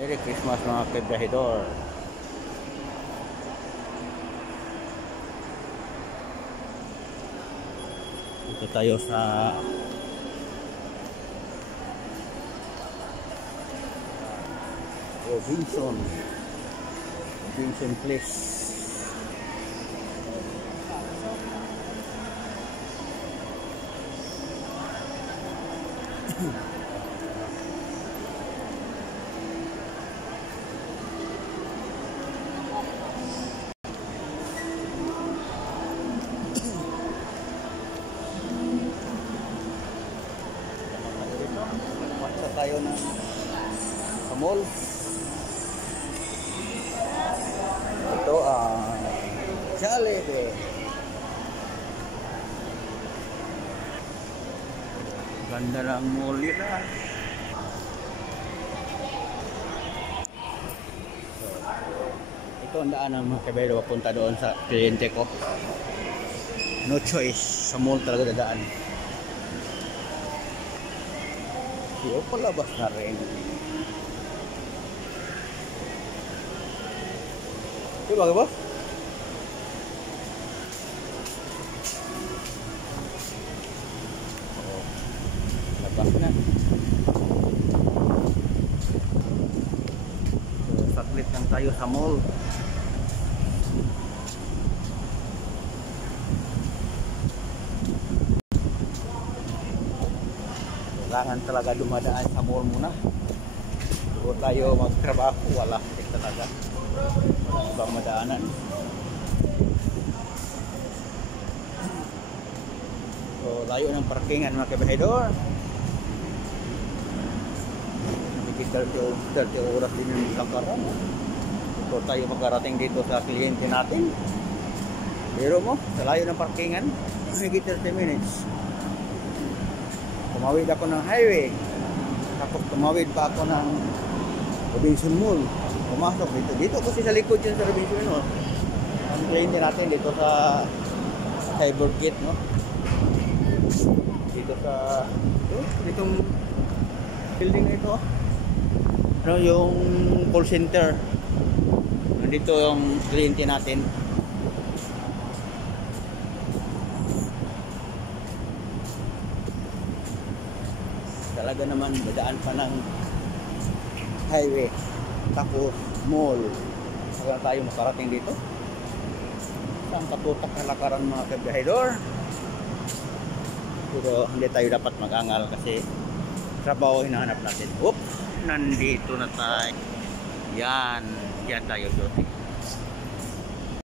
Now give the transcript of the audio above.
Merry Christmas mga kabiyahedor. Dito tayo sa Robinson Place. Pasa tayo ng sa mall. Ito Jollibee. Ganda ng mall nila. Ito ang daan ng mga kabero papunta doon sa kliyente ko. No choice, sa mall talaga dadaan. Yo, palabas na rin. Diba ba? Oh, labas na. So, saglit lang tayo sa mall. Kailangan talaga dumadaan sa mall muna. Kung tayo magtrabaho, wala talaga. Wala ibang madaanan. So, layo ng parkingan mga kabahedor. Higit 30 oras din yung lakaran. So, tayo magkarating dito sa kliyente natin. Pero mo, sa layo ng parkingan, higit 30 minutes. Tumawid ako ng highway. Tapos tumawid pa ako ng Robinson Mall. Pumasok dito. Dito kasi sa likod yun sa Robinson Mall. Ang kliyente natin dito sa Cyber Gate, no? Dito sa ditong building na ito. Ano yung call center. Nandito yung kliyente natin. Talaga naman dadaan pa ng highway tapos mall hanggang tayo makarating dito. Saan katutak na lakaran mga kabiyahedor, pero hindi tayo dapat mag-angal kasi trabaho hinahanap natin. Nandito na tayo. Yan tayo doon.